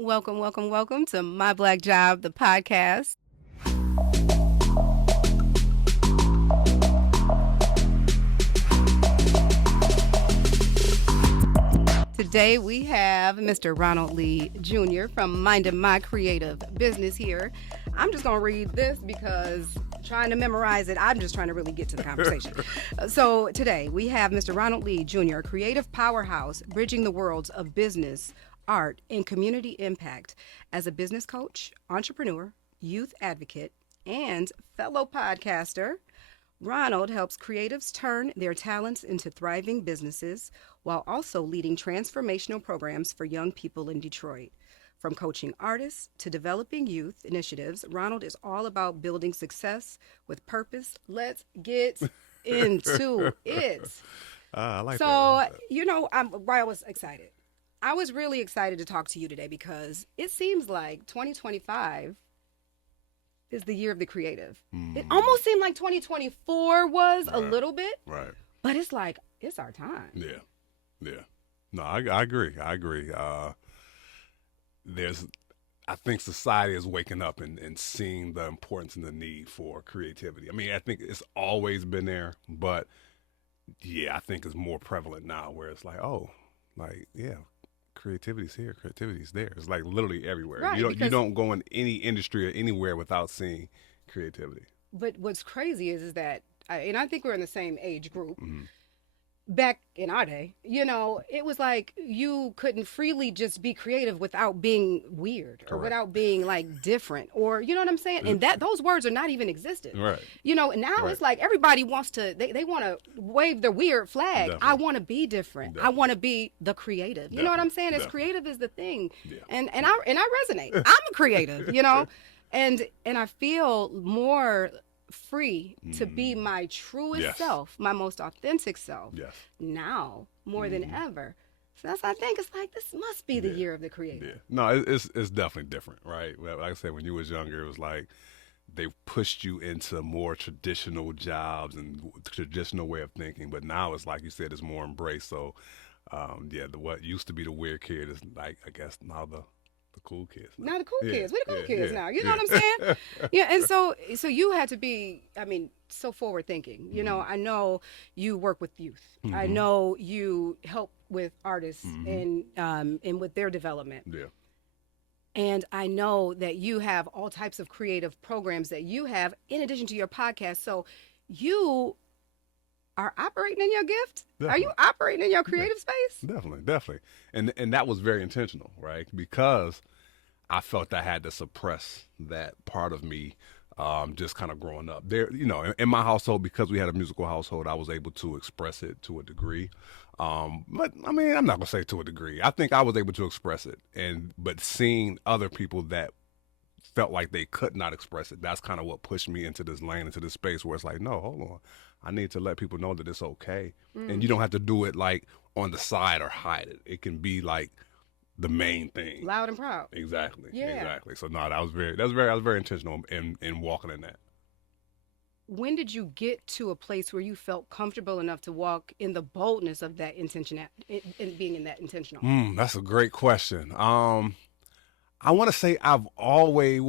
Welcome, welcome, welcome to My Black Job, the podcast. Today we have Mr. Ronald Lee Jr. from Minding My Creative Business here. I'm just going to read this because trying to memorize it, I'm just trying to really get to the conversation. So today we have Mr. Ronald Lee Jr., creative powerhouse, bridging the worlds of business, art, and community impact as a business coach, entrepreneur, youth advocate, and fellow podcaster. Ronald helps creatives turn their talents into thriving businesses while also leading transformational programs for young people in Detroit. From coaching artists to developing youth initiatives, Ronald is all about building success with purpose. Let's get into it. I like that. So, I was excited. I was really excited to talk to you today because it seems like 2025 is the year of the creative. It almost seemed like 2024 was a little bit. Right. But it's like, it's our time. Yeah. No, I agree. I think society is waking up and seeing the importance and the need for creativity. I mean, I think it's always been there, but yeah, I think it's more prevalent now where it's like, creativity's here, creativity's there. It's like literally everywhere. Right, you don't go in any industry or anywhere without seeing creativity. But what's crazy is that, I think we're in the same age group. Mm-hmm. Back in our day, it was like you couldn't freely just be creative without being weird or without being like different, or you know what I'm saying? And that those words are not even existent. Right. Now it's like everybody wants to, they want to wave their weird flag. Definitely. I want to be different. Definitely. I want to be the creative. You know what I'm saying? As creative is the thing. Yeah. And I resonate. I'm a creative, and I feel more free to be my truest self, my most authentic self now more than ever. So I think it's like, this must be the year of the creative. Yeah. No, it's definitely different, right? Like I said, when you was younger, it was like they pushed you into more traditional jobs and traditional way of thinking. But now it's like you said, it's more embraced. So, what used to be the weird kid is like, I guess now the cool kids. Now the cool kids. We're the cool kids now. You know what I'm saying? Yeah. And so you had to be, so forward thinking. I know you work with youth. I know you help with artists and with their development. Yeah. And I know that you have all types of creative programs that you have in addition to your podcast. So you are operating in your gift? Definitely. Are you operating in your creative space? Definitely. And that was very intentional, right? Because I felt I had to suppress that part of me, just kind of growing up. There, in my household, because we had a musical household, I was able to express it to a degree. But I mean, I'm not gonna say to a degree. I think I was able to express it, but seeing other people that felt like they could not express it, that's kind of what pushed me into this lane, into this space where it's like, no, hold on. I need to let people know that it's okay. And you don't have to do it like on the side or hide it. It can be like the main thing. Loud and proud. Exactly. Yeah. Exactly. So no, I was very intentional in walking in that. When did you get to a place where you felt comfortable enough to walk in the boldness of that intention, in being in that intentional? That's a great question. I want to say I've always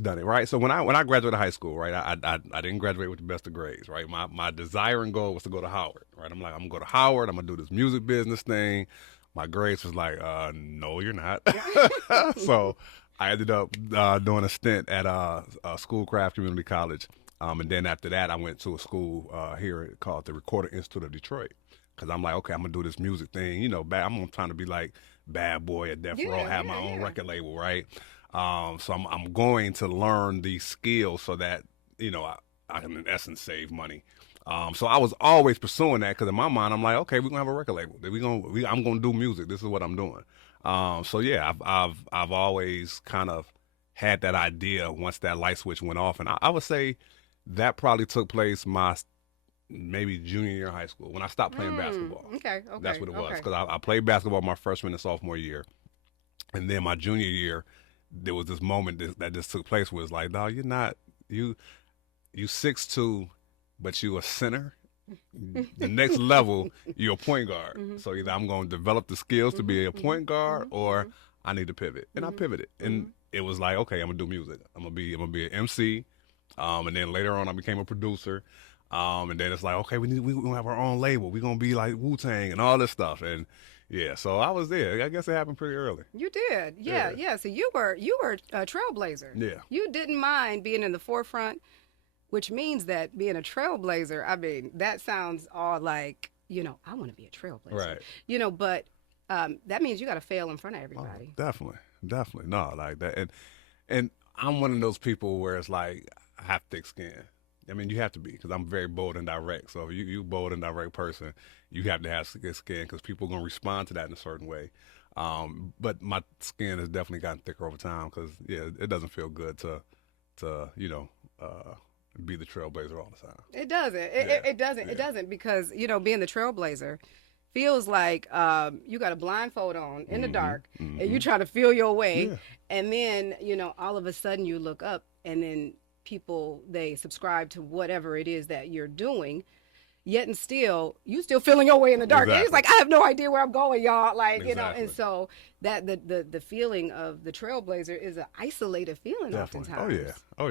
done it, right? So when I graduated high school, right, I didn't graduate with the best of grades, right? My desire and goal was to go to Howard, right? I'm like, I'm gonna go to Howard. I'm gonna do this music business thing. My grades was like, no, you're not. So I ended up doing a stint at Schoolcraft Community College, and then after that, I went to a school here called the Recording Institute of Detroit, because I'm like, okay, I'm gonna do this music thing, I'm trying to be like Bad Boy at Death Row, have my own record label, right? So I'm going to learn these skills so that I can in essence save money. So I was always pursuing that, because in my mind I'm like, okay, we're gonna have a record label. I'm gonna do music. This is what I'm doing. So yeah, I've always kind of had that idea once that light switch went off, and I would say that probably took place my maybe junior year of high school when I stopped playing basketball. Okay. That's what it was, because I played basketball my freshman and sophomore year, and then my junior year there was this moment that just took place where it's like, no, you're not you 6'2", but you a center. The next level, you're a point guard. So either I'm going to develop the skills to be a point guard, or I need to pivot, and I pivoted, and it was like, okay, I'm gonna do music. I'm gonna be an MC, and then later on I became a producer, and then it's like, okay, we gonna have our own label. We're gonna be like Wu-Tang and all this stuff, and yeah, so I was there. I guess it happened pretty early. You did, yeah. So you were a trailblazer. Yeah. You didn't mind being in the forefront, which means that being a trailblazer, I mean, that sounds all like, I want to be a trailblazer. Right. But that means you got to fail in front of everybody. Oh, definitely. No, like that. And I'm one of those people where it's like, I have thick skin. I mean, you have to be, because I'm very bold and direct. So if you bold and direct person, you have to have thick skin, because people are going to respond to that in a certain way. But my skin has definitely gotten thicker over time, because, yeah, it doesn't feel good to be the trailblazer all the time. It doesn't. It doesn't. Yeah. It doesn't, because, being the trailblazer feels like you got a blindfold on in the dark, and you try to feel your way. Yeah. And then, all of a sudden you look up, and then people, they subscribe to whatever it is that you're doing, yet and still you still feeling your way in the dark. Exactly. And it's like, I have no idea where I'm going, y'all. Like, exactly. And so that the feeling of the trailblazer is an isolated feeling. Definitely. Oftentimes. Oh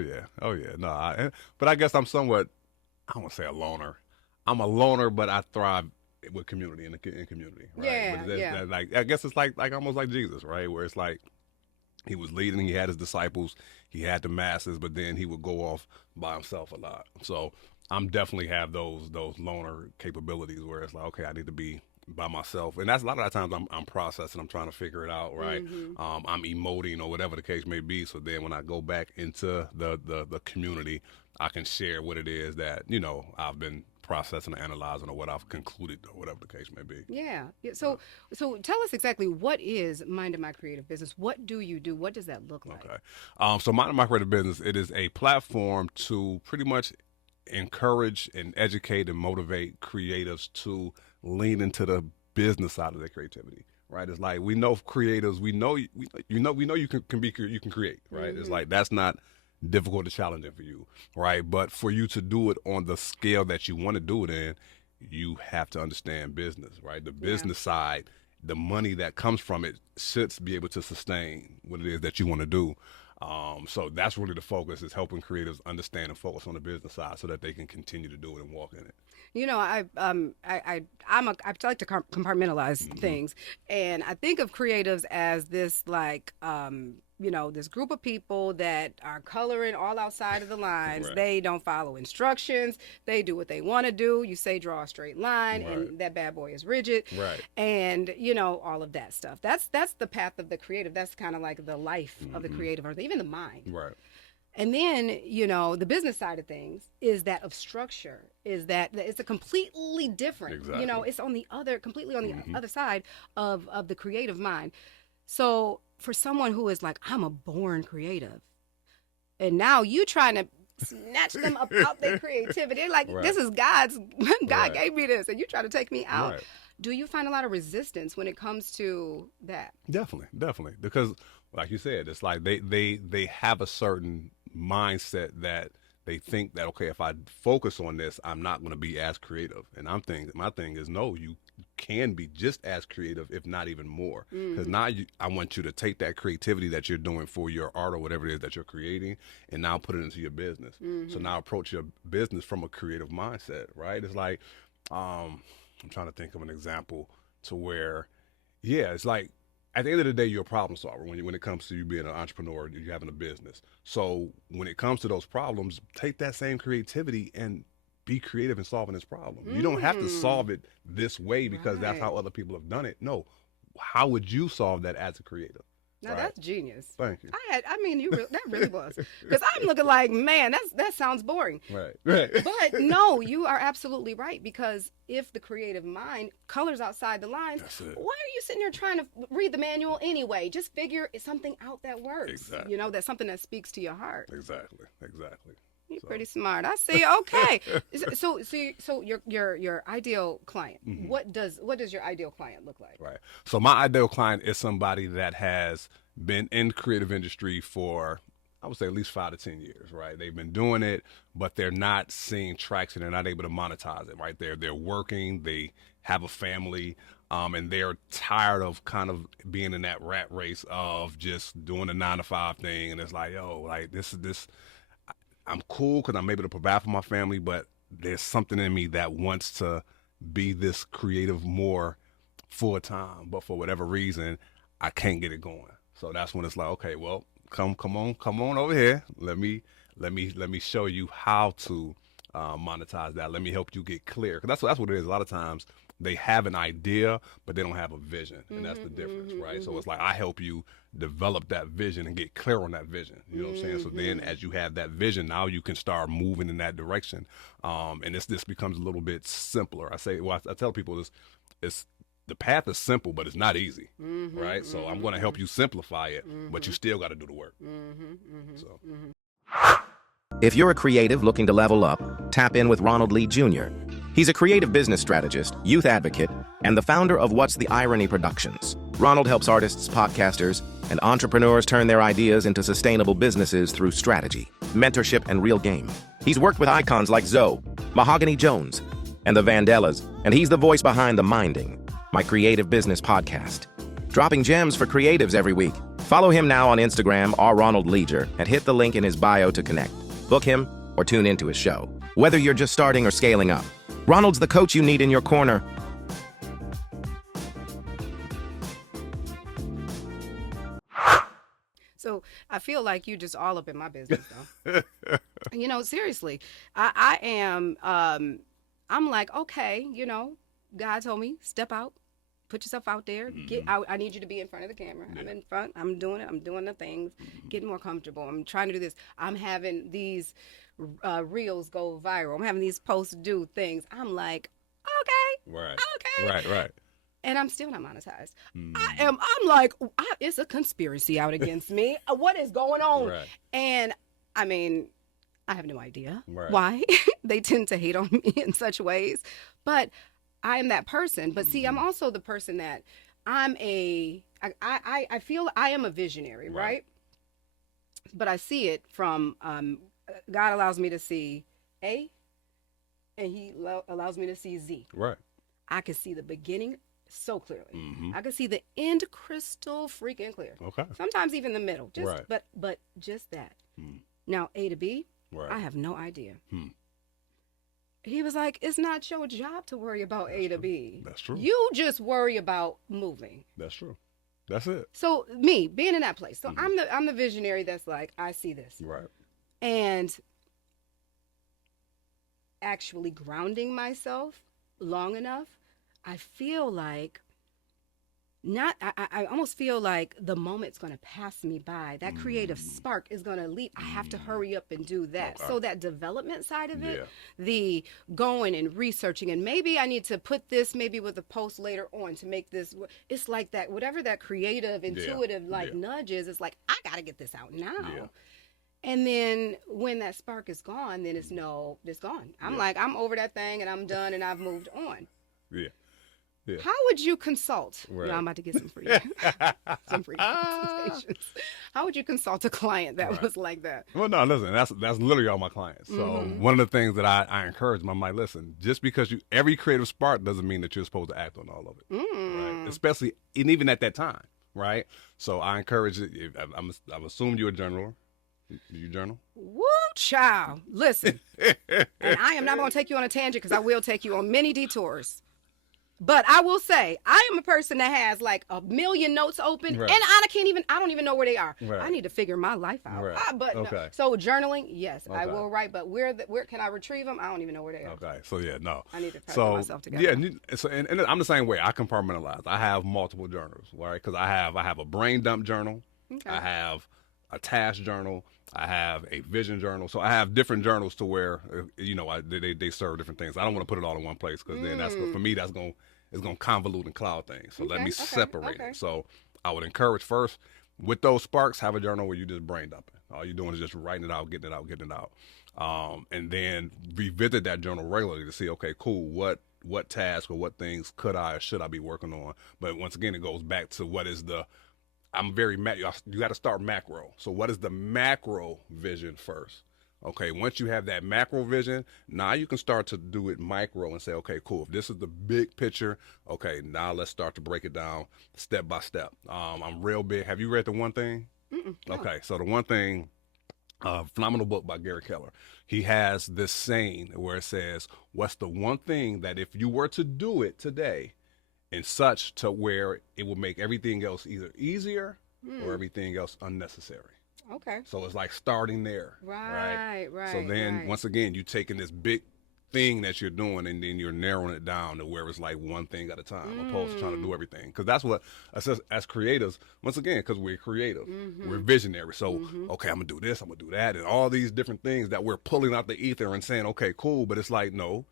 yeah. No, but I guess I'm somewhat, I won't say a loner. I'm a loner, but I thrive with community in community. Right? Yeah. Like, I guess it's like almost like Jesus, right? Where it's like, he was leading, he had his disciples, he had the masses, but then he would go off by himself a lot. So I'm definitely have those loner capabilities where it's like, okay, I need to be by myself. And that's a lot of the times I'm processing, I'm trying to figure it out, right? I'm emoting or whatever the case may be. So then when I go back into the community, I can share what it is that, I've been processing or analyzing, or what I've concluded, or whatever the case may be. Yeah. So tell us exactly, what is Minding My Creative Business? What do you do? What does that look like? Okay. So Minding My Creative Business, it is a platform to pretty much encourage and educate and motivate creatives to lean into the business side of their creativity. Right? It's like, we know creatives, we know you can create, right? It's like, that's not difficult or challenging for you, right? But for you to do it on the scale that you want to do it in, you have to understand business, right? The business side, the money that comes from it should be able to sustain what it is that you want to do. So that's really the focus, is helping creatives understand and focus on the business side so that they can continue to do it and walk in it. I like to compartmentalize things, and I think of creatives as this, like, this group of people that are coloring all outside of the lines. Right. They don't follow instructions. They do what they want to do. You say draw a straight line, right, and that bad boy is rigid. Right. And, all of that stuff. That's the path of the creative. That's kind of like the life of the creative, or even the mind. Right. And then, the business side of things is that of structure, is that it's a completely different, exactly. It's completely on the other side of the creative mind. So for someone who is like, I'm a born creative, and now you trying to snatch them up out their creativity, like, right, this is God right, gave me this, and you try to take me out. Right. Do you find a lot of resistance when it comes to that? Definitely. Because, like you said, it's like they have a certain mindset that they think that, okay, if I focus on this, I'm not going to be as creative. And my thing is, no, you can be just as creative, if not even more. Because now I want you to take that creativity that you're doing for your art or whatever it is that you're creating, and now put it into your business. So now approach your business from a creative mindset, right? It's like, I'm trying to think of an example to where, it's like, at the end of the day, you're a problem solver when it comes to you being an entrepreneur, you having a business. So when it comes to those problems, take that same creativity and be creative in solving this problem. You don't have to solve it this way because that's how other people have done it. No, how would you solve that as a creative? Now, right, that's genius. Thank you. That really was. Because I'm looking like, man, that sounds boring. Right. But no, you are absolutely right. Because if the creative mind colors outside the lines, why are you sitting there trying to read the manual anyway? Just figure something out that works. Exactly. That's something that speaks to your heart. Exactly. You're pretty smart. I see. Okay. So your ideal client. What does your ideal client look like? Right. So my ideal client is somebody that has been in the creative industry for, I would say, at least 5 to 10 years. Right. They've been doing it, but they're not seeing traction. They're not able to monetize it. Right. They're working. They have a family. and they're tired of kind of being in that rat race of just doing the 9 to 5 thing. And it's like, yo, like this. I'm cool because I'm able to provide for my family, but there's something in me that wants to be this creative more full time. But for whatever reason, I can't get it going. So that's when it's like, okay, well, come on over here. Let me show you how to monetize that. Let me help you get clear. Because that's what it is. A lot of times they have an idea, but they don't have a vision, and that's the difference, right? So it's like I help you develop that vision and get clear on that vision. You know what I'm saying? So then, as you have that vision, now you can start moving in that direction, and this becomes a little bit simpler. I tell people it's the path is simple, but it's not easy, right? So I'm going to help you simplify it, but you still got to do the work. So. If you're a creative looking to level up, tap in with Ronald Lee Jr. He's a creative business strategist, youth advocate, and the founder of What's the Irony Productions. Ronald helps artists, podcasters, and entrepreneurs turn their ideas into sustainable businesses through strategy, mentorship, and real game. He's worked with icons like Zoe, Mahogany Jones, and the Vandellas, and he's the voice behind The Minding, my creative business podcast. Dropping gems for creatives every week. Follow him now on Instagram, @RonaldLeager, and hit the link in his bio to connect. Book him or tune into his show. Whether you're just starting or scaling up, Ronald's the coach you need in your corner. So I feel like you just all up in my business, though. Seriously, I am. I'm like, okay, God told me, step out, put yourself out there, get out. I need you to be in front of the camera. Yeah. I'm in front. I'm doing it. I'm doing the things, getting more comfortable. I'm trying to do this. I'm having these reels go viral. I'm having these posts do things. I'm like, okay, Right. And I'm still not monetized. I'm like, it's a conspiracy out against me. What is going on? Right. And I mean, I have no idea why they tend to hate on me in such ways, but I am that person. But see, I'm also the person that I feel I am a visionary, right? But I see it from, God allows me to see A, and he allows me to see Z. Right. I can see the beginning so clearly. I can see the end crystal freaking clear. Okay. Sometimes even the middle. But just that. Now A to B, I have no idea. He was like, it's not your job to worry about A to B. That's true. You just worry about moving. That's true. That's it. So me being in that place. So I'm the visionary that's like, I see this. Right. And actually grounding myself long enough, I feel like I almost feel like the moment's going to pass me by. That creative spark is going to leap. I have to hurry up and do that. Okay. So that development side of it, the going and researching, and maybe I need to put this maybe with a post later on to make this. It's like that, whatever that creative, intuitive nudge is, it's like, I got to get this out now. Yeah. And then when that spark is gone, then it's gone. I'm like, I'm over that thing and I'm done and I've moved on. Yeah. Yeah. How would you consult? Right. I'm about to get some free consultations. How would you consult a client that was like that? Well, no, listen, that's literally all my clients. So one of the things that I encourage them, I'm like, listen, just because every creative spark doesn't mean that you're supposed to act on all of it, right? Especially, and even at that time, right? So I encourage it. I'm assuming you're a journaler. Do you journal? Woo, child. Listen, and I am not going to take you on a tangent because I will take you on many detours. But I will say, I am a person that has like a million notes open, and I don't even know where they are. Right. I need to figure my life out. Right. No. So journaling, yes, I will write, but where can I retrieve them? I don't even know where they are. Okay, so no. I need to put myself together. Yeah, so and I'm the same way. I compartmentalize. I have multiple journals, right? Because I have a brain dump journal. Okay. I have a task journal. I have a vision journal. So I have different journals to where, they serve different things. I don't want to put it all in one place because then for me, it's going to convolute and cloud things. So let me separate it. So I would encourage first, with those sparks, have a journal where you just brain dumping. All you're doing is just writing it out, getting it out. And then revisit that journal regularly to see, okay, cool, what task or what things could I or should I be working on? But once again, it goes back to what is you got to start macro. So what is the macro vision first? Okay, once you have that macro vision, now you can start to do it micro and say, okay, cool. If this is the big picture, okay, now let's start to break it down step by step. I'm real big. Have you read The One Thing? No. Okay, so The One Thing, phenomenal book by Gary Keller. He has this saying where it says, what's the one thing that if you were to do it today in such to where it will make everything else either easier or everything else unnecessary? Okay. So it's like starting there. Right. So then once again, you're taking this big thing that you're doing and then you're narrowing it down to where it's like one thing at a time opposed to trying to do everything. Because that's what, as creatives, once again, because we're creative, we're visionary. So, okay, I'm going to do this, I'm going to do that, and all these different things that we're pulling out the ether and saying, okay, cool. But it's like, no,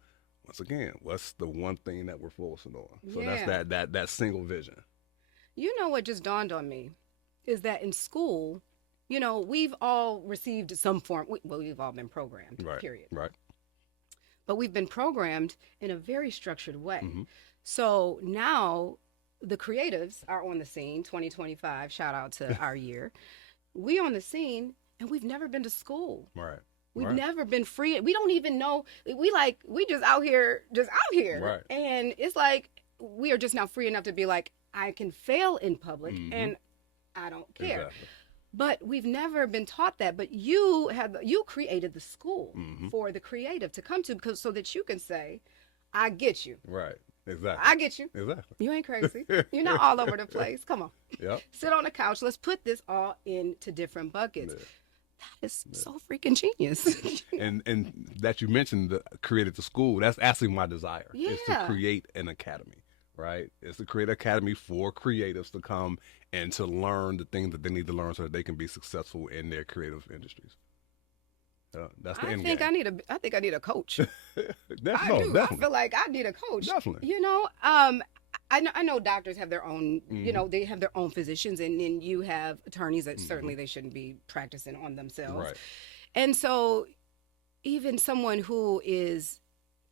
once again, what's the one thing that we're focusing on? So that's that single vision. You know what just dawned on me is that in school, you know, we've all received some form, we've all been programmed, period. Right. But we've been programmed in a very structured way. So now the creatives are on the scene, 2025, shout out to our year. We on the scene and we've never been to school. Right. We've never been free. We don't even know. We just out here. Right. And it's like, we are just now free enough to be like, I can fail in public and I don't care. Exactly. But we've never been taught that. But you created the school for the creative to come to, because so that you can say, I get you. Right. Exactly. I get you. Exactly. You ain't crazy. You're not all over the place. Come on. Yep. Sit on the couch. Let's put this all into different buckets. That is so freaking genius. and that you mentioned created the school. That's actually my desire. Is to create an academy. Right? It's to create an academy for creatives to come and to learn the things that they need to learn so that they can be successful in their creative industries. That's the end game. I think I need a coach. Definitely. I feel like I need a coach. Definitely. You know, I know doctors have their own, you know, they have their own physicians, and then you have attorneys that certainly they shouldn't be practicing on themselves. Right. And so even someone who is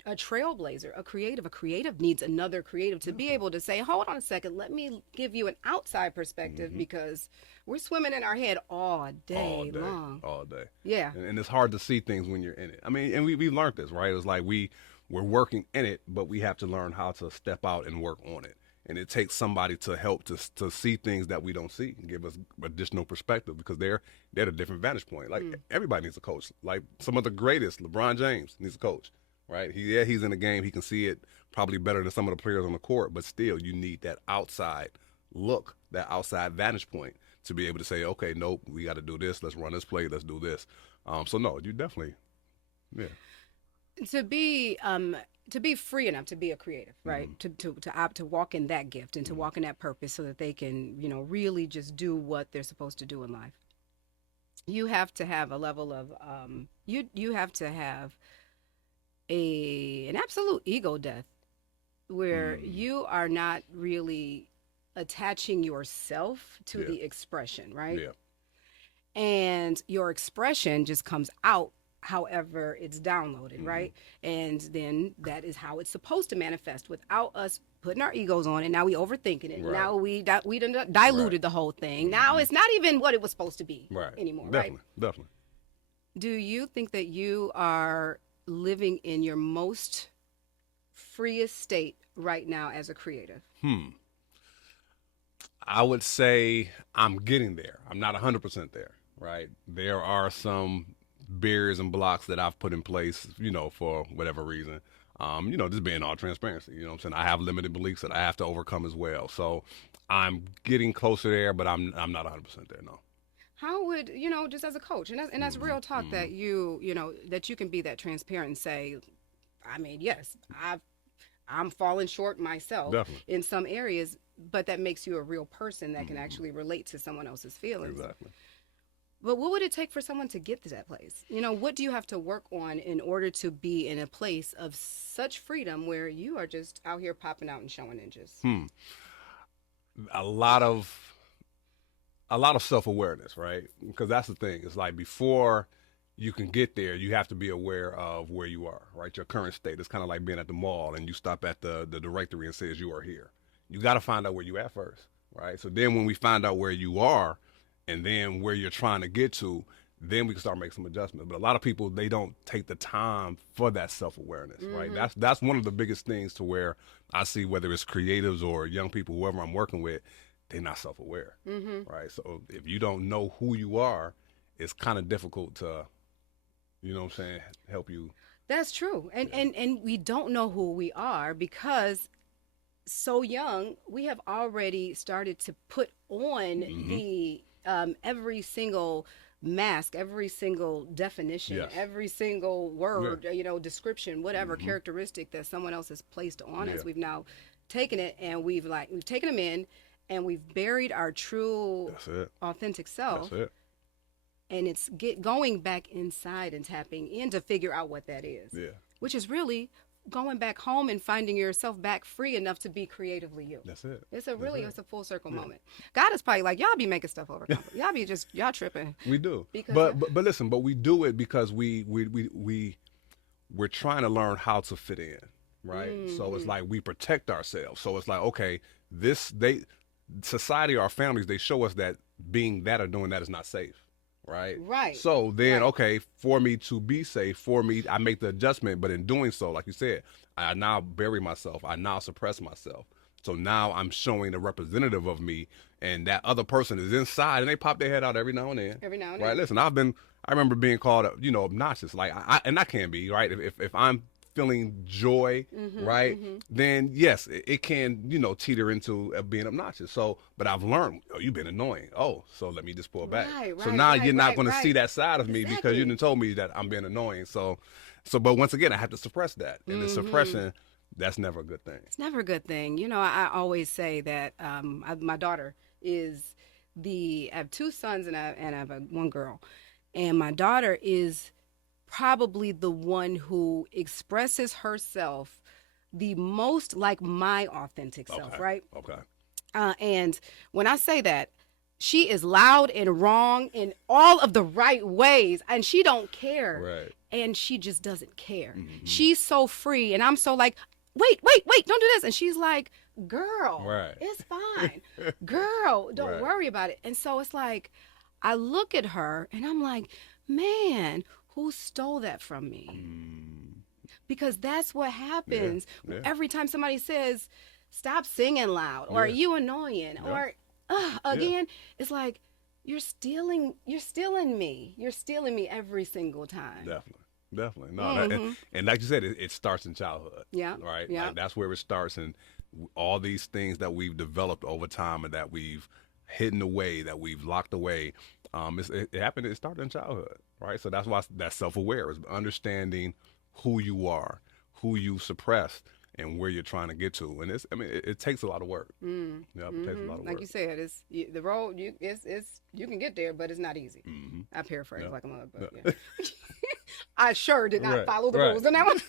a trailblazer, a creative needs another creative to be able to say, hold on a second, let me give you an outside perspective, because we're swimming in our head all day long. All day. Yeah. And it's hard to see things when you're in it. I mean, and we learned this, right? It's like we're working in it, but we have to learn how to step out and work on it. And it takes somebody to help to see things that we don't see and give us additional perspective, because they're at a different vantage point. Like everybody needs a coach. Like some of the greatest, LeBron James needs a coach. Right? He's in the game. He can see it probably better than some of the players on the court, but still you need that outside look, that outside vantage point to be able to say, okay, nope, we got to do this. Let's run this play. Let's do this. So no, you definitely, To be free enough to be a creative, right? To walk in that gift and to walk in that purpose so that they can, you know, really just do what they're supposed to do in life. You have to have a level of, you have to have an absolute ego death where you are not really attaching yourself to the expression, right? Yeah. And your expression just comes out however it's downloaded, right? And then that is how it's supposed to manifest without us putting our egos on it. Now we overthinking it. Right. Now we done diluted the whole thing. Now it's not even what it was supposed to be anymore, right? Definitely. Do you think that you are living in your most freest state right now as a creative? I would say I'm getting there. I'm not 100% there, right? There are some barriers and blocks that I've put in place, you know, for whatever reason. You know, just being all transparency, you know what I'm saying? I have limited beliefs that I have to overcome as well. So I'm getting closer there, but I'm not 100% there, no. How would, you know, just as a coach, and that's real talk that you know, that you can be that transparent and say, I mean, yes, I'm falling short myself in some areas, but that makes you a real person that can actually relate to someone else's feelings. Exactly. But what would it take for someone to get to that place? You know, what do you have to work on in order to be in a place of such freedom where you are just out here popping out and showing ninjas? A lot of self-awareness, right? Because that's the thing. It's like before you can get there, you have to be aware of where you are, right? Your current state. It's kind of like being at the mall and you stop at the directory and says you are here. You got to find out where you at first, right? So then when we find out where you are and then where you're trying to get to, then we can start making some adjustments. But a lot of people, they don't take the time for that self-awareness, right? That's one of the biggest things to where I see, whether it's creatives or young people, whoever I'm working with, they're not self-aware, right? So if you don't know who you are, it's kind of difficult to, you know what I'm saying, help you. That's true. And we don't know who we are because so young, we have already started to put on the every single mask, every single definition, every single word, you know, description, whatever characteristic that someone else has placed on us. We've now taken it and we've taken them in and we've buried our true authentic self. That's it. And it's going back inside and tapping in to figure out what that is. Yeah. Which is really going back home and finding yourself back free enough to be creatively you. That's it. It's a full circle moment. God is probably like, y'all be making stuff over. Y'all tripping. We do. But listen, but we do it because we're trying to learn how to fit in, right? So it's like we protect ourselves. So it's like, okay, society, our families, they show us that being that or doing that is not safe. Right. So then, okay, for me to be safe, I make the adjustment. But in doing so, like you said, I now bury myself. I now suppress myself. So now I'm showing the representative of me, and that other person is inside, and they pop their head out every now and then. Right. Listen, I remember being called, obnoxious. Like, I can be, right. If I'm feeling joy, right, then yes, it can, teeter into being obnoxious. So, but I've learned, you've been annoying. Oh, so let me just pull back. So now you're not going to see that side of me because you didn't told me that I'm being annoying. So, but once again, I have to suppress that. And the suppression, that's never a good thing. It's never a good thing. I always say that my daughter is I have two sons and I have one girl. And my daughter is probably the one who expresses herself the most like my authentic self, right? Okay. And when I say that, she is loud and wrong in all of the right ways, and she don't care. Right. And she just doesn't care. She's so free, and I'm so like, wait, don't do this. And she's like, girl, it's fine. Girl, don't worry about it. And so it's like, I look at her, and I'm like, man, who stole that from me? Because that's what happens every time somebody says, stop singing loud, or are you annoying, or again, it's like, you're stealing me. You're stealing me every single time. Definitely. No, and like you said, it starts in childhood. Yeah. Right? Yeah. Like, that's where it starts, and all these things that we've developed over time and that we've hidden away, that we've locked away, it started in childhood. Right, so that's why that's self-aware, is understanding who you are, who you suppressed, and where you're trying to get to. And it takes a lot of work. It takes a lot of work. Like you said, it's the road. You can get there, but it's not easy. I paraphrase like a mug, but I sure did not follow the rules on that one.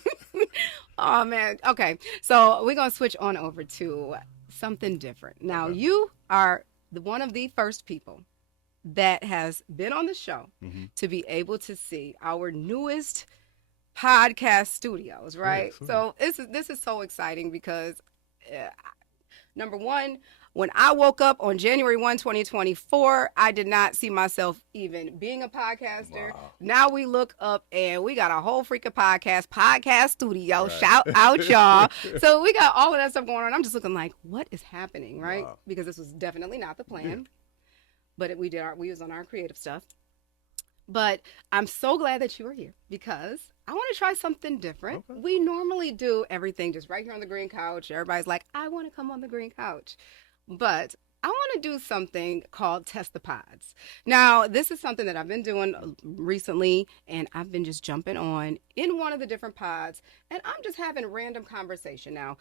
Oh man. Okay, so we're gonna switch on over to something different. Now you are one of the first people that has been on the show to be able to see our newest podcast studios, right? So this is so exciting because, number one, when I woke up on January 1, 2024, I did not see myself even being a podcaster. Wow. Now we look up and we got a whole freaking podcast studio. Shout out, y'all. So we got all of that stuff going on. I'm just looking like, what is happening, right? Wow. Because this was definitely not the plan. But we was on our creative stuff. But I'm so glad that you are here because I want to try something different. We normally do everything just right here on the green couch. Everybody's like, I want to come on the green couch. But I want to do something called Test the Pods. Now, this is something that I've been doing recently, and I've been just jumping on in one of the different pods, and I'm just having random conversation. Now,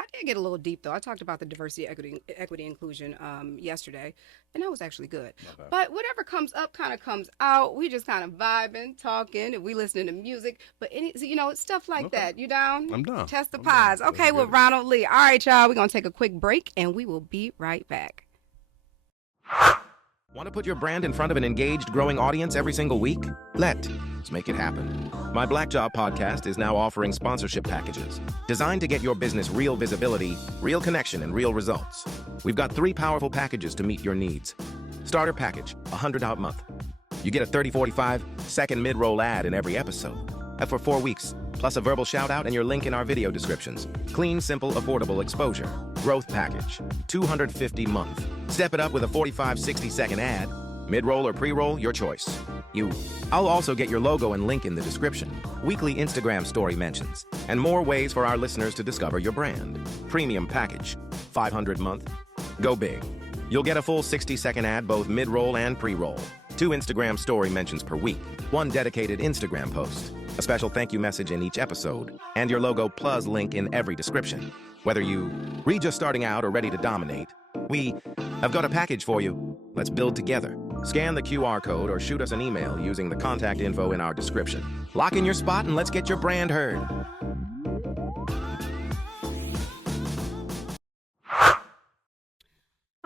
I did get a little deep, though. I talked about the diversity, equity, inclusion yesterday, and that was actually good. But whatever comes up kind of comes out. We just kind of vibing, talking, and we listening to music. But, stuff like that. You down? I'm down. Test the pods. Okay, with Ronald Lee. All right, y'all. We're going to take a quick break, and we will be right back. Want to put your brand in front of an engaged, growing audience every single week? Let's make it happen. My Black Job podcast is now offering sponsorship packages designed to get your business real visibility, real connection, and real results. We've got 3 powerful packages to meet your needs. Starter package, $100 a month. You get a 30-45-second mid-roll ad in every episode. And for 4 weeks, plus a verbal shout-out and your link in our video descriptions. Clean, simple, affordable exposure. Growth package. $250 a month. Step it up with a 45-60-second ad. Mid-roll or pre-roll, your choice. I'll also get your logo and link in the description. Weekly Instagram story mentions. And more ways for our listeners to discover your brand. Premium package. $500 a month. Go big. You'll get a full 60-second ad both mid-roll and pre-roll. 2 Instagram story mentions per week. 1 dedicated Instagram post. A special thank you message in each episode. And your logo plus link in every description. Whether you just starting out or ready to dominate, we have got a package for you. Let's build together. Scan the QR code or shoot us an email using the contact info in our description. Lock in your spot and let's get your brand heard.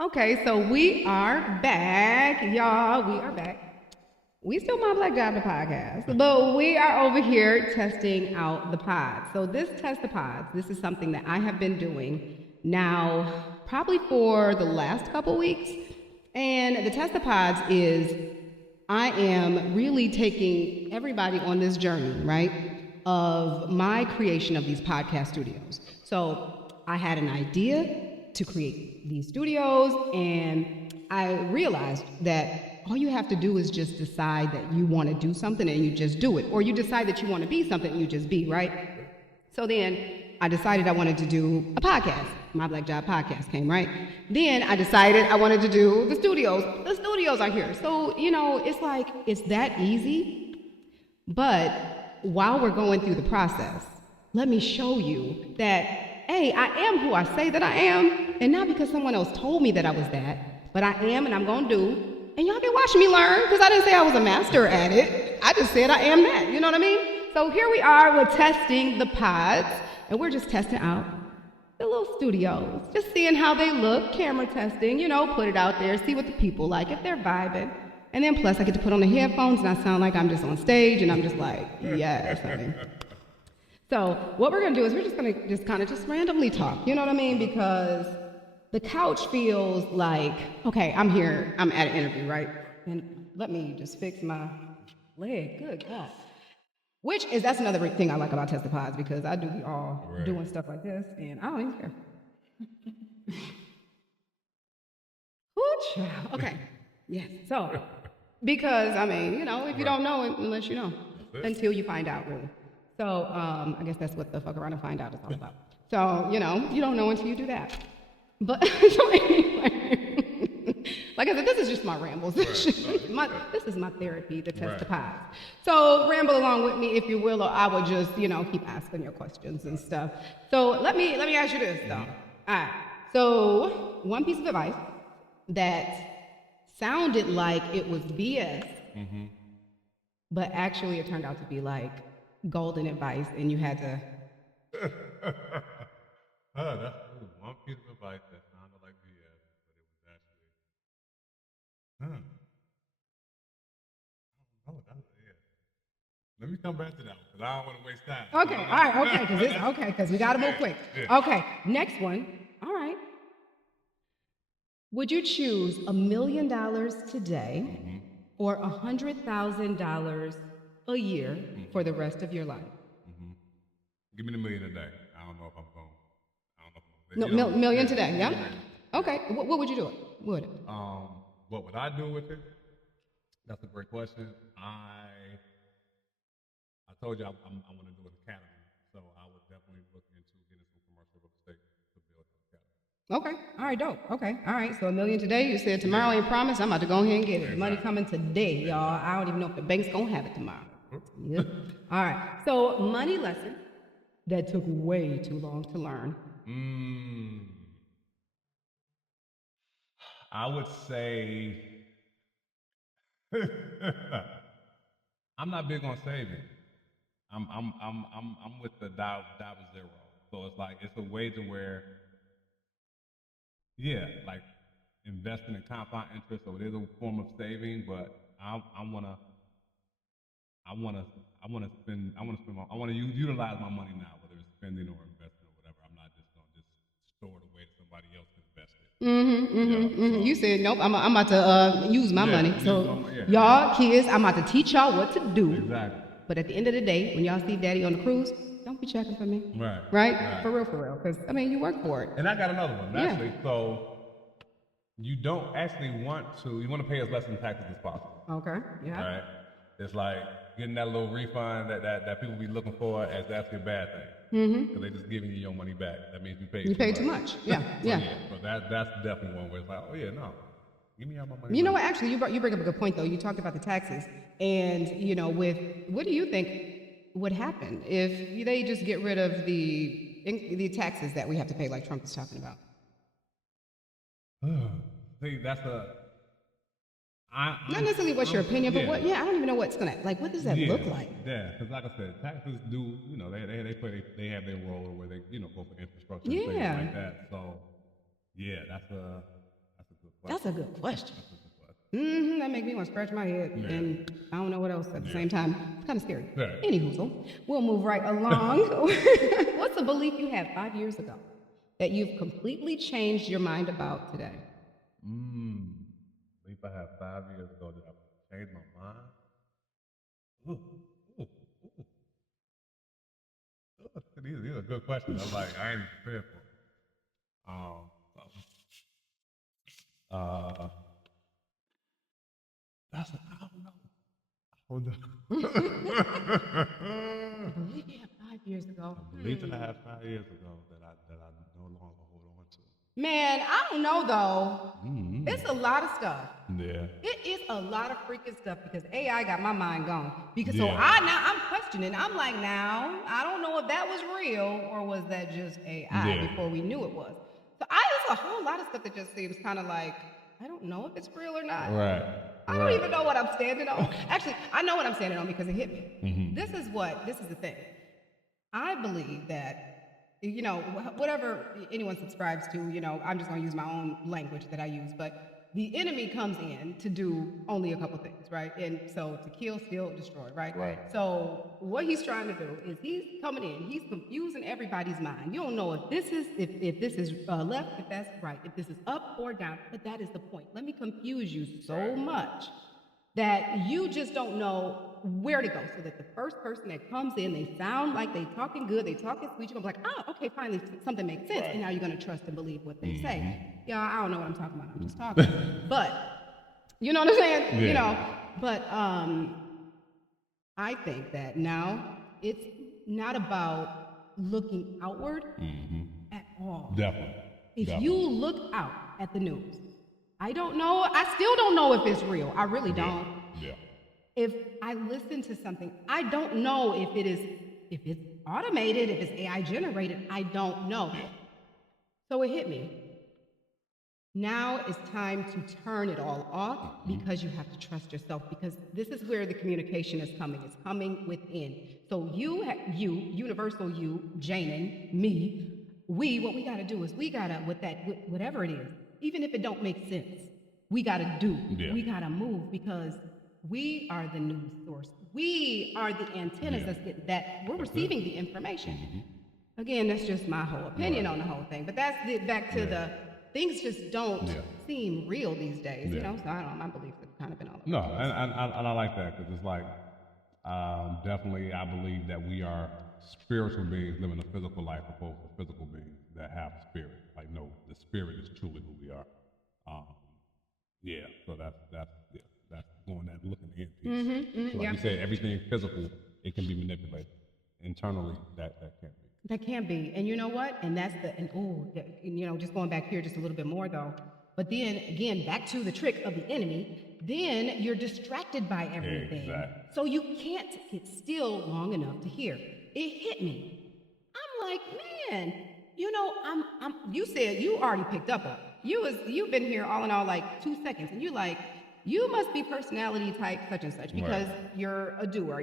Okay, so we are back, y'all. We are back. We still My Black Job, the podcast, but we are over here testing out the pods. So this test the pods, this is something that I have been doing now probably for the last couple weeks. And the test the pods is I am really taking everybody on this journey, right, of my creation of these podcast studios. So I had an idea to create these studios, and I realized that all you have to do is just decide that you want to do something and you just do it. Or you decide that you want to be something and you just be, right? So then I decided I wanted to do a podcast. My Black Job podcast came, right? Then I decided I wanted to do the studios. The studios are here. So, it's like, it's that easy. But while we're going through the process, let me show you that, hey, I am who I say that I am. And not because someone else told me that I was that, but I am and I'm going to do. And y'all can watch me learn, because I didn't say I was a master at it. I just said I am that. You know what I mean? So here we are. We're testing the pods, and we're just testing out the little studios, just seeing how they look, camera testing, put it out there, see what the people like, if they're vibing. And then plus I get to put on the headphones and I sound like I'm just on stage and I'm just like, yes, honey. So what we're going to do is we're just going to just randomly talk, you know what I mean? Because the couch feels like, okay, I'm here, I'm at an interview, right? And let me just fix my leg, good God. That's another thing I like about Test the Pods, because I do be all doing stuff like this, and I don't even care. Okay, yes. So, because, if you don't know, unless you know, until you find out, really. So, I guess that's what the fuck around and find out is all about. So, you don't know until you do that. But, so anyway, like I said, this is just my rambles. This is my therapy, the Test the Pods. So ramble along with me, if you will, or I will just, keep asking your questions and stuff. So let me ask you this, though. All right. So one piece of advice that sounded like it was BS, but actually it turned out to be like golden advice, and you had to. That's one piece of advice that sounded like BS, but it was actually. Oh, that's it. Let me come back to that one, because I don't want to waste time. Okay, all right, because we got to move quick. Yeah. Okay, next one. All right. Would you choose $1 million today or $100,000 a year for the rest of your life? Give me the $1 million a day. I don't know if I'm going. Million today, yeah? Okay, what would you do it? What would I do with it? That's a great question. I told you I want to do an academy, so I would definitely look into getting some commercial real estate to build an academy. Okay, all right, dope. Okay, all right, so $1 million today. You said tomorrow, you promised. I'm about to go ahead and get it. The money coming today, y'all. I don't even know if the bank's going to have it tomorrow. Yep. All right, so money lesson that took way too long to learn. I would say I'm not big on saving. I'm with the $0. So it's like it's a way to where, like investing in compound interest. So it is a form of saving, but I want to utilize my money now, whether it's spending or investing or whatever. I'm not just gonna just store it away to somebody else to invest it. You said nope. I'm about to use my money. So y'all kids, I'm about to teach y'all what to do. Exactly. But at the end of the day, when y'all see Daddy on the cruise, don't be checking for me. Right? For real. Because I mean, you work for it. And I got another one actually. So you don't actually want to. You want to pay as less in taxes as possible. Okay. Yeah. Right. It's like getting that little refund that people be looking for as actually a bad thing. Because they just giving you your money back. That means you paid too much. Yeah. So that's definitely one where it's like, oh yeah, no. Give me all my money. You know what? Actually, you bring up a good point, though. You talked about the taxes, and with what do you think would happen if they just get rid of the taxes that we have to pay, like Trump is talking about? See, that's not necessarily what's your opinion, but I don't even know what's gonna what does that look like? Yeah, because like I said, taxes do they have their role where they go for infrastructure and things like that. So that's a good question. That's a good question. That makes me want to scratch my head, and I don't know what else at the same time. It's kind of scary. Anywho, so we'll move right along. What's a belief you had 5 years ago that you've completely changed your mind about today? Belief I had 5 years ago that I changed my mind. These are good questions. I'm like, I ain't prepared for. I don't know. A belief you had 5 years ago. A belief that I had 5 years ago that I no longer hold on to. Man, I don't know though. It's a lot of stuff. Yeah. It is a lot of freaking stuff because AI got my mind gone. Because so I'm questioning. I'm like, now I don't know if that was real or was that just AI before we knew it was. So there's a whole lot of stuff that just seems kind of like I don't know if it's real or not. Right. I don't even know what I'm standing on. Actually, I know what I'm standing on because it hit me. This is the thing. I believe that, whatever anyone subscribes to, I'm just going to use my own language that I use, but the enemy comes in to do only a couple things, right? And so to kill, steal, destroy, right? So what he's trying to do is he's coming in, he's confusing everybody's mind. You don't know if this is left, if that's right, if this is up or down, but that is the point. Let me confuse you so much that you just don't know where to go, so that the first person that comes in, they sound like they talking good, they talking sweet, you're gonna be like, oh, okay, finally something makes sense, and now you're gonna trust and believe what they say. Yeah, I don't know what I'm talking about, I'm just talking. But, you know what I'm saying? But I think that now it's not about looking outward at all. Definitely. If you look out at the news, I still don't know if it's real. I really don't. Yeah. If I listen to something, I don't know if it's automated, if it's AI generated, I don't know. So it hit me. Now it's time to turn it all off because you have to trust yourself, because this is where the communication is coming. It's coming within. So you, universal you, Janin, me, what we gotta do is we gotta, whatever it is, even if it don't make sense, we gotta do. We gotta move because we are the news source. We are the antennas that we're receiving the information. Again, that's just my whole opinion on the whole thing. But that's back to the things just don't seem real these days. So I don't know. My beliefs have kind of been all over. No, and I like that because it's like definitely I believe that we are spiritual beings living a physical life opposed to physical beings that have spirit. Like no, the spirit is truly who we are. So that's going that looking in piece. So like you said, everything physical, it can be manipulated. Internally, that can't be. That can be. And you know what? And that's just going back here just a little bit more though. But then again, back to the trick of the enemy, then you're distracted by everything. Exactly. So you can't get still long enough to hear. It hit me. I'm like, man, you said you already picked up on it. You've been here all in all like 2 seconds, and you're like, you must be personality type such and such because you're a doer.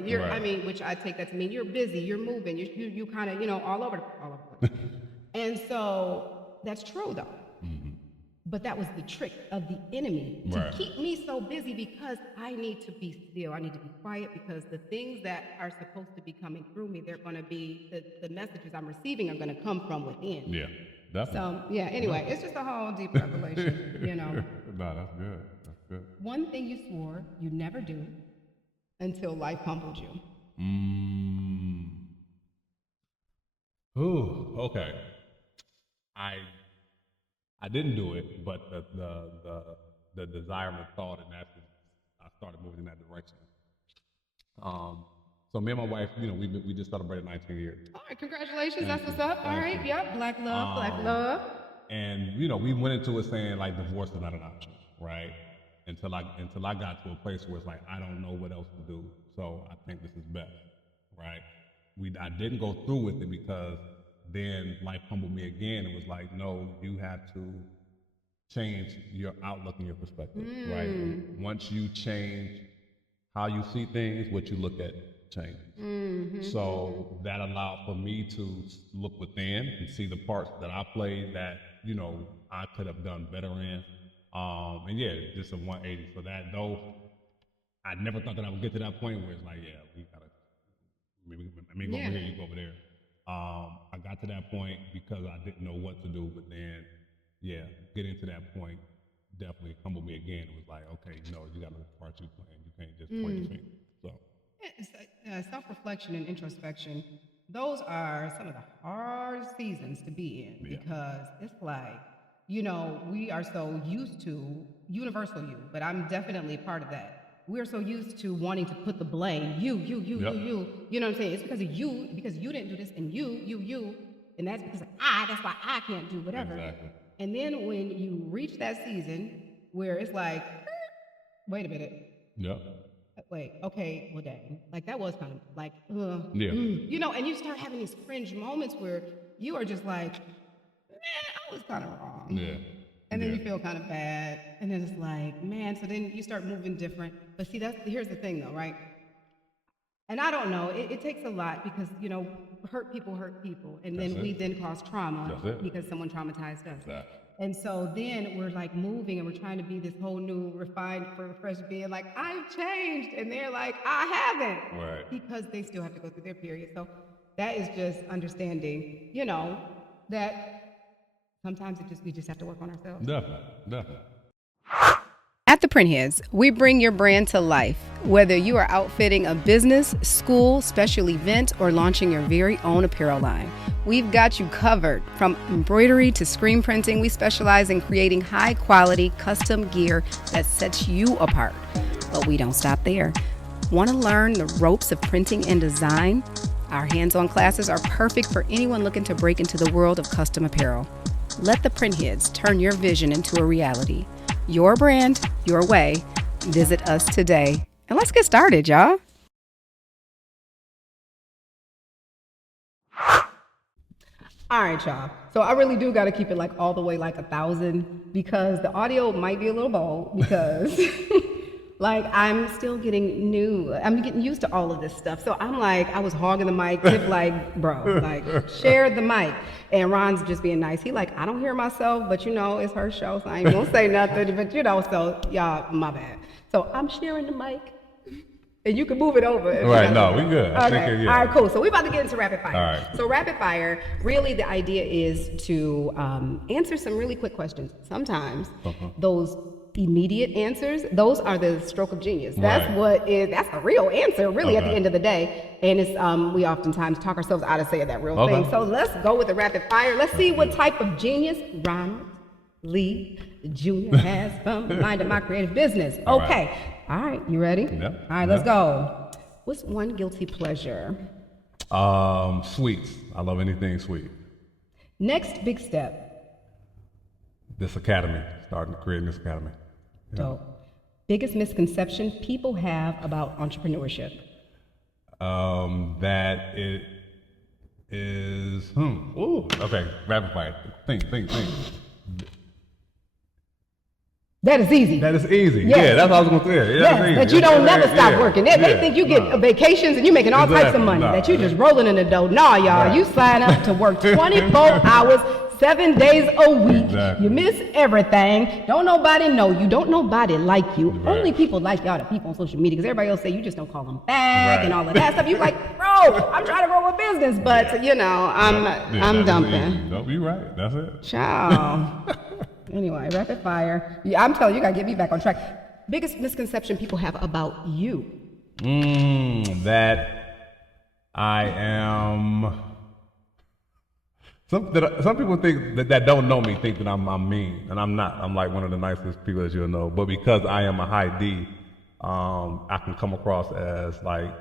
Which I take that to mean you're busy, you're moving, you kind of, all over the place. And so that's true though. But that was the trick of the enemy to keep me so busy because I need to be still. I need to be quiet because the things that are supposed to be coming through me, they're going to be, the messages I'm receiving are going to come from within. definitely. So yeah, anyway, it's just a whole deep revelation, No, that's good. That's good. One thing you swore you'd never do until life humbled you. Ooh, okay. I didn't do it, but the desire and the thought, and that's I started moving in that direction. So me and my wife, we just celebrated 19 years. All right, congratulations. Thank That's what's you. up. All Thank right, you. yep. Black love. And we went into it saying like divorce is not an option, right? Until I got to a place where it's like I don't know what else to do, so I think this is best, right? I didn't go through with it because then life humbled me again. It was like, no, you have to change your outlook and your perspective, right? Once you change how you see things, what you look at changes. So that allowed for me to look within and see the parts that I played that, I could have done better in. And yeah, just a 180. So that though, I never thought that I would get to that point where it's like, yeah, we gotta, maybe go over here, you go over there. I got to that point because I didn't know what to do, but then, yeah, getting to that point definitely humbled me again. It was like, okay, you gotta look at the parts you playing. You can't just point your finger. So. Self-reflection and introspection, those are some of the hardest seasons to be in because it's like, we are so used to universal you, but I'm definitely a part of that. We're so used to wanting to put the blame, you. You know what I'm saying? It's because of you, because you didn't do this, and you, and that's because of that's why I can't do whatever. Exactly. And then when you reach that season where it's like, wait a minute. Yep. Wait, okay, well, dang. Like, that was kind of like, and you start having these cringe moments where you are just like, man, I was kind of wrong. Yeah. And then you feel kind of bad. And then it's like, man, so then you start moving different. But see, here's the thing, though, right? And I don't know, it takes a lot because, hurt people. And then we then cause trauma because someone traumatized us. Exactly. And so then we're like moving and we're trying to be this whole new refined, fresh being like, I've changed. And they're like, I haven't. Right. Because they still have to go through their period. So that is just understanding, that sometimes we just have to work on ourselves. Definitely. At the Printheads, we bring your brand to life. Whether you are outfitting a business, school, special event, or launching your very own apparel line, we've got you covered. From embroidery to screen printing, we specialize in creating high-quality, custom gear that sets you apart. But we don't stop there. Want to learn the ropes of printing and design? Our hands-on classes are perfect for anyone looking to break into the world of custom apparel. Let the Printheads turn your vision into a reality. Your brand, your way. Visit us today. And let's get started, y'all. All right, y'all. So I really do got to keep it like all the way like 1,000 because the audio might be a little bold because like I'm still getting I'm getting used to all of this stuff. So I'm like, I was hogging the mic, Tiff like, bro, like share the mic. And Ron's just being nice. He like, I don't hear myself, but it's her show, so I ain't gonna say nothing. But so y'all, my bad. So I'm sharing the mic, and you can move it over. Right, no, we good. Okay. All right, cool. So we about to get into rapid fire. All right. So rapid fire, really the idea is to answer some really quick questions. Sometimes those immediate answers, those are the stroke of genius. That's that's the real answer, really, at the end of the day. And it's we oftentimes talk ourselves out of saying that real thing. So let's go with the rapid fire. Let's see what type of genius Ronald Lee Jr. has from Mind of My Creative Business. Okay. All right, you ready? Yep. All right, let's go. What's one guilty pleasure? Sweets. I love anything sweet. Next big step. This academy, starting to create this academy. Dope. Biggest misconception people have about entrepreneurship? That it is, okay, rapid fire. Think. That is easy. That is easy. Yes. Yeah, that's what I was going to say. Yeah, yes, that you don't never stop working. They think you get vacations and you're making all types of money, that you just rolling in the dough. Nah, y'all, you sign up to work 24 hours, 7 days a week. Exactly. You miss everything. Don't nobody know you. Don't nobody like you. Right. Only people like y'all, the people on social media, because everybody else say you just don't call them back Right. and all of that stuff. You like, bro, I'm trying to grow a business, but you know, I'm dumping. Nope, you're right. That's it. Ciao. Anyway, rapid fire. Yeah, I'm telling you, you gotta get me back on track. Biggest misconception people have about you. That I am. Some people think that don't know me think that I'm mean, and I'm not. I'm like one of the nicest people that you'll know. But because I am a high D, I can come across as like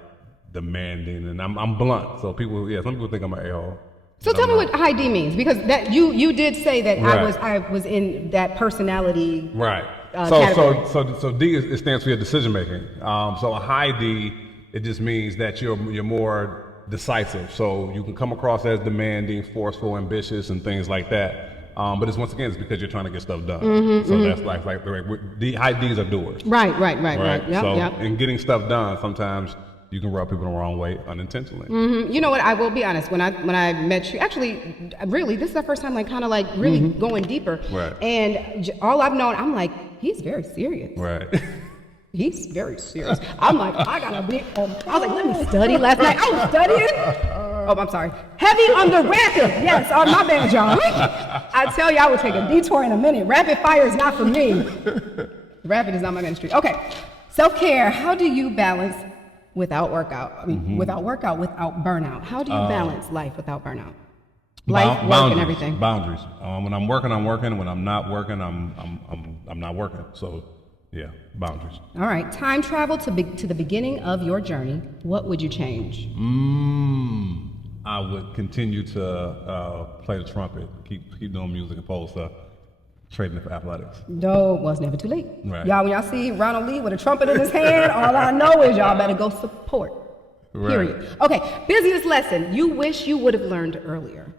demanding, and I'm blunt. So some people think I'm an a-hole. So tell me what high D means, because that you did say that Right. I was in that personality. Right. Category. So D it stands for your decision making. So a high D, it just means that you're more decisive. So you can come across as demanding, forceful, ambitious, and things like that. But it's because you're trying to get stuff done. So that's like the high Ds are doers. Right. Yep, So yep. in getting stuff done, sometimes you can rub people the wrong way unintentionally. You know what? I will be honest. When I met you, actually, really, this is the first time, like, kind of like really going deeper. Right. And all I've known, I'm like, he's very serious. Right. He's very serious. I'm like, I gotta be. I was like, let me study last night. I was studying. Oh, I'm sorry. Heavy on the rapid. Yes, my bad, y'all. I tell you, I would take a detour in a minute. Rapid fire is not for me. Rapid is not my ministry. Okay. Self-care. How do you balance without workout? Without workout, without burnout. How do you balance life without burnout? Life, work, and everything. Boundaries. When I'm working, I'm working. When I'm not working, I'm not working. So, yeah, boundaries. All right. Time travel to the beginning of your journey. What would you change? I would continue to play the trumpet, keep doing music and pole stuff, trading it for athletics. No, it was never too late. Right. Y'all, when y'all see Ronald Lee with a trumpet in his hand, all I know is y'all better go support. Right. Period. Okay, business lesson you wish you would have learned earlier.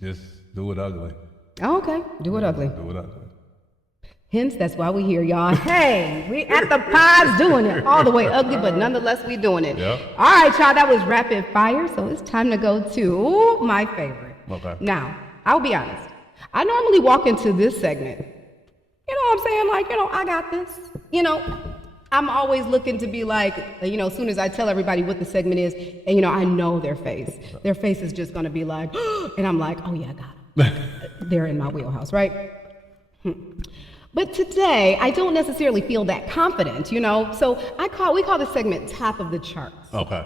Just do it ugly. Oh, okay, do it ugly. Do it ugly. Hence, that's why we here, y'all. Hey, we at the pods doing it all the way ugly, but nonetheless, we doing it. Yep. All right, y'all, that was rapid fire, so it's time to go to my favorite. Okay. Now, I'll be honest. I normally walk into this segment, you know what I'm saying? Like, I got this. I'm always looking to be like, as soon as I tell everybody what the segment is, and, I know their face. Their face is just going to be like, and I'm like, oh, yeah, I got them. They're in my wheelhouse, right? But today, I don't necessarily feel that confident, So we call this segment Top of the Charts. Okay.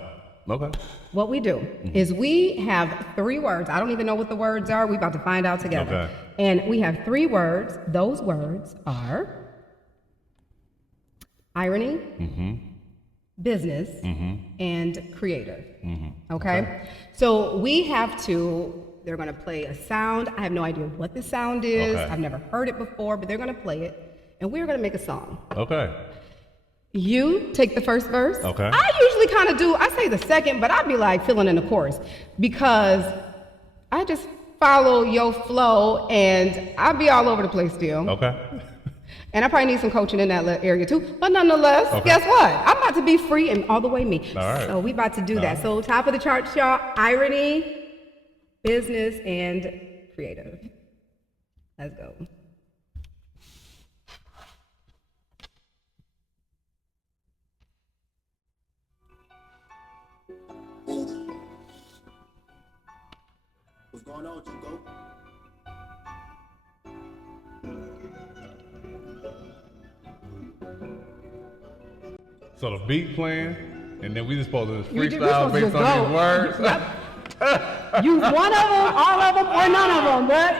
What we do is we have 3 words. I don't even know what the words are. We're about to find out together. Okay. And we have 3 words. Those words are irony, business, and creative. Okay? So they're going to play a sound. I have no idea what the sound is. Okay. I've never heard it before, but they're going to play it. And we're going to make a song. Okay. You take the first verse. Okay. I usually kind of I say the second, but I'd be like filling in the chorus because I just follow your flow and I'll be all over the place still. Okay. And I probably need some coaching in that area too. But nonetheless, guess what? I'm about to be free and all the way me. All right. So we about to do that. So top of the charts, y'all, irony, business, and creative. Let's go. What's going on, Chico? So the beat playing, and then we just supposed to We freestyle supposed to based just on go. these words. Yep. Use one of them, all of them, or none of them, but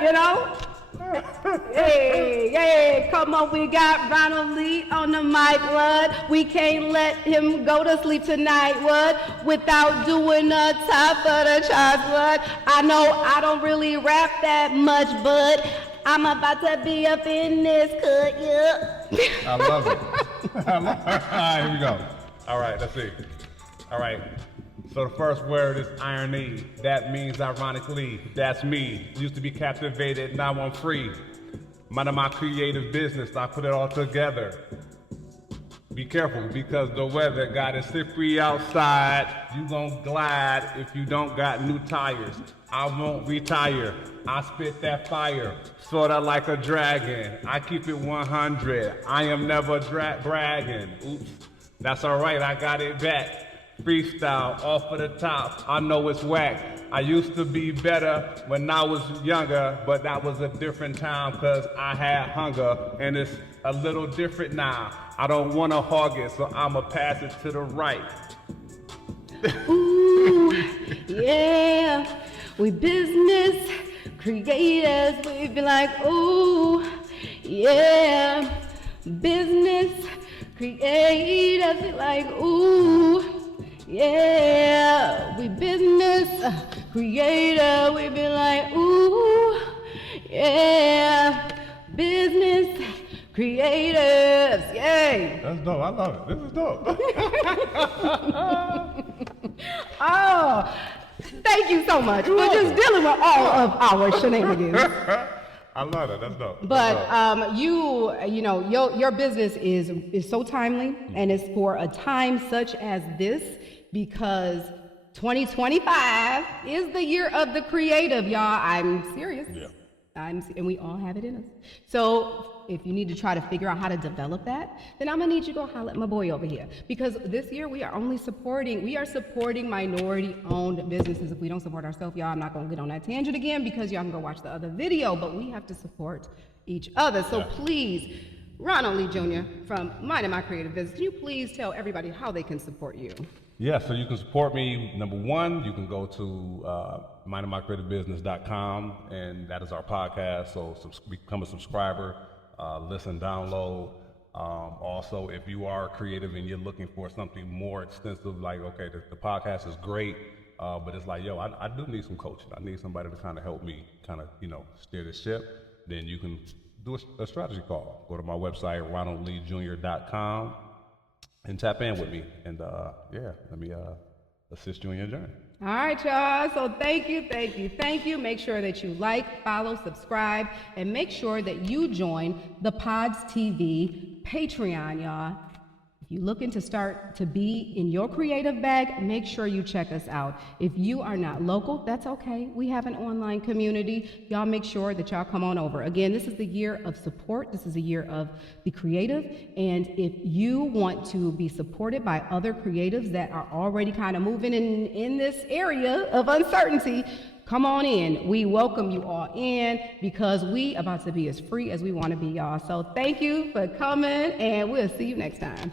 Hey, come on, we got Ronald Lee on the mic, what? We can't let him go to sleep tonight, what? Without doing the top of the charts, what? I know I don't really rap that much, but I'm about to be up in this cut, yeah. I love it. All right, here we go. All right, let's see. All right. So the first word is irony. That means ironically. That's me. Used to be captivated, now I'm free. Mind of my creative business, I put it all together. be careful because the weather got it slippery outside. You gon' glide if you don't got new tires. I won't retire. I spit that fire, sorta like a dragon. I keep it 100. I am never bragging. Oops, that's alright, I got it back. Freestyle off of the top, I know it's whack. I used to be better when I was younger, but that was a different time cause I had hunger, and it's a little different now. I don't wanna hog it, so I'ma pass it to the right. Ooh, yeah, we business creators, we be like, ooh, yeah, business creators, be like, ooh, yeah, we business creator, we be like, ooh, yeah, business creators, yay. That's dope, I love it, this is dope. Oh, thank you so much for just dealing with all of our shenanigans. I love it, that's dope. But you know, your business is so timely, and it's for a time such as this, because 2025 is the year of the creative, y'all. I'm serious. Yeah. And we all have it in us. So if you need to try to figure out how to develop that, then I'm gonna need you to go holler at my boy over here. Because this year we are supporting minority-owned businesses. If we don't support ourselves, y'all, I'm not gonna get on that tangent again because y'all can go watch the other video, but we have to support each other. So please, Ronald Lee Jr. from Minding My Creative Business, can you please tell everybody how they can support you? Yeah, so you can support me. Number one, you can go to mindingmycreativebusiness.com, and that is our podcast. So become a subscriber, listen, download. Also, if you are creative and you're looking for something more extensive, like, okay, the podcast is great, but it's like, yo, I do need some coaching. I need somebody to kind of help me kind of, steer the ship. Then you can do a strategy call. Go to my website, ronaldleejr.com. and tap in with me, and let me assist you in your journey. All right, y'all. So thank you. Make sure that you like, follow, subscribe, and make sure that you join the Pods TV Patreon, y'all. If you're looking to start to be in your creative bag, make sure you check us out. If you are not local, that's okay. We have an online community. Y'all make sure that y'all come on over. Again, this is the year of support. This is a year of the creative. And if you want to be supported by other creatives that are already kind of moving in this area of uncertainty, come on in. We welcome you all in because we about to be as free as we want to be, y'all. So thank you for coming, and we'll see you next time.